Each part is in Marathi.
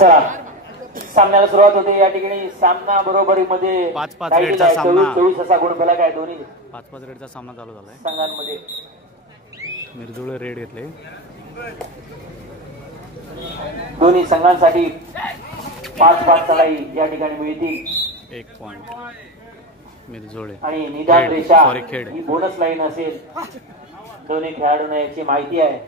चला सामन्याला सुरुवात होते या ठिकाणी सामना बरोबरीमध्ये 5-5 रेडचा सामना 24 असा गुण फलक आहे दोन्ही 5-5 रेडचा सामना चालू झालाय संघांमध्ये मिरजुळे रेड घेतले दोन्ही संघांसाठी 5-5 चढाई या ठिकाणी मिळतील 1 पॉइंट मिरजुळे आणि निदान रेषा खेड ही बोनस लाईन असेल दोन्ही खेळाडूंना याची माहिती आहे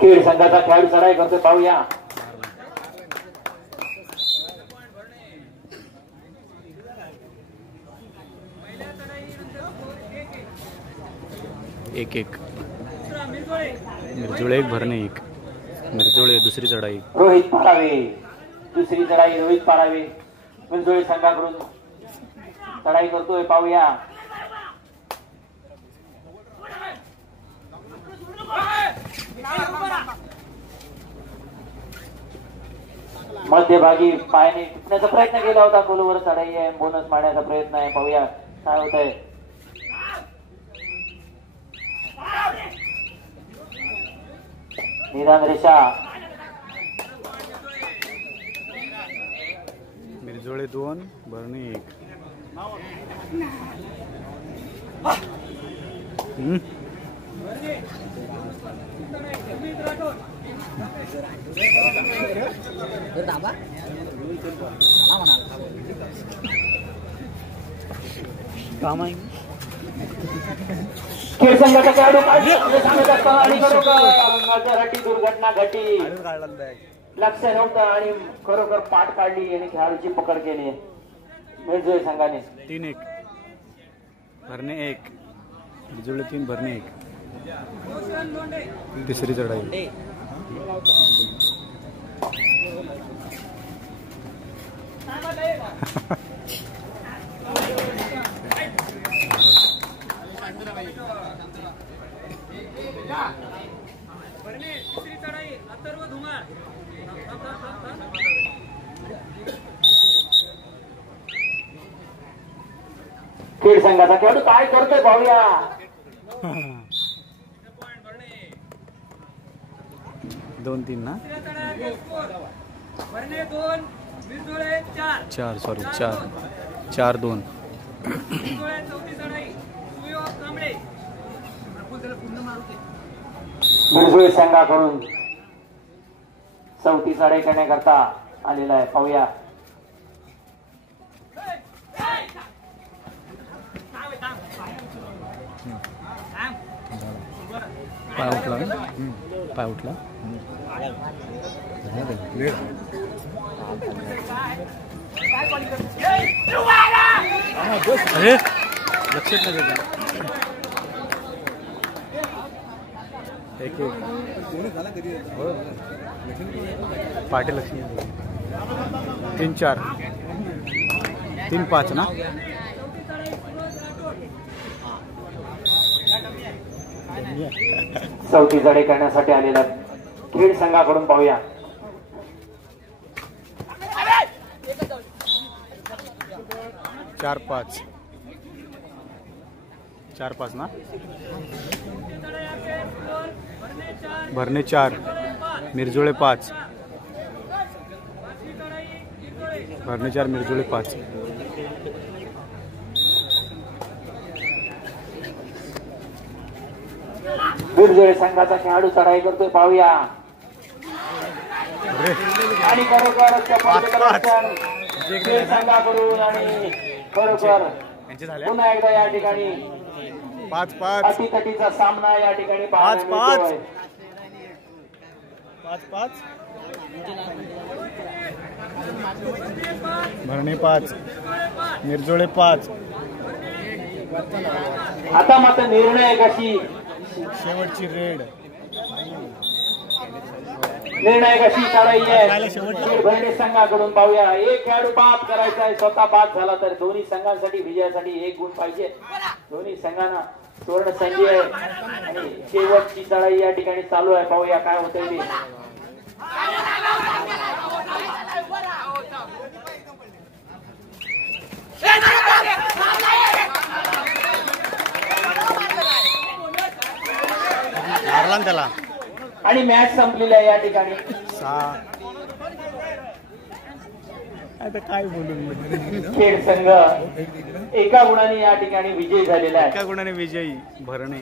खेड संघाचा खेळाडू चढाई करतोय पाहूया एक मिरजुळे 1 भरणे 1 मिरजुळे दुसरी चढाई रोहित पारावे दुसरी चढाई रोहित पारावे मिरजुळे संघाकडून चढाई करतोय पाहूया मध्यभागी पायाने टिपण्याचा प्रयत्न केला होता कोलवर चढाई आहे बोनस मारण्याचा प्रयत्न आहे पाहूया काय होत आहे निदान रेषा मिरजुळे 2 भरणे 1 खेळ संघाचा खेळाडू सांगत असताना आणि खरोखर दुर्घटना घडली लक्ष नव्हतं आणि खरोखर पाठ काढली आणि खेळाडूची पकड केली मिरजुळे संघाने 3-1 भरणे 1 मिरजुळे 3 भरणे 1 तिसरी चढाई खेळ संघाचा खेळाडू काय करतोय पाहूया 2-3 ना 4 सॉरी 4-2 मिरजुळे संघाकडून चौथी चढाई करण्याकरता आलेला आहे पाहूया पाय उठला अरे लक्षात नाही पाटील लक्ष्मी 3-4 3-5 ना चौथी चढाई करण्यासाठी आलेला खेळ संघाकडून पाहूया 4-5 ना भरणे 4 मिरजुळे 5 भरणे 4 मिरजुळे 5 मिरजुळे संघाचा खेळाडू चढाई करतोय पाहूया आणि खरोखर खेळ संघाकडून आणि खरोखर पुन्हा एकदा या ठिकाणी 5-5 अटीतटीचा सामना या ठिकाणी 5-5 भरणे 5 मिरजुळे 5 आता मात्र निर्णय कशी शेवटची रेड निर्णायक अशी चढाई आहे भरणे संघाकडून पाहूया एक खेळाडू बाद करायचा आहे स्वतः बाद झाला तर दोन्ही संघांसाठी विजयासाठी 1 गुण पाहिजे दोन्ही संघांना सुवर्ण संधी आहे आणि शेवटची चढाई या ठिकाणी चालू आहे पाहूया काय होतंय ते मारला ना त्याला आणि मॅच संपलेली आहे या ठिकाणी. 6. आता काय बोलू खेड संघ एका गुणाने या ठिकाणी विजयी झालेला आहे. एका गुणाने विजयी भरणे.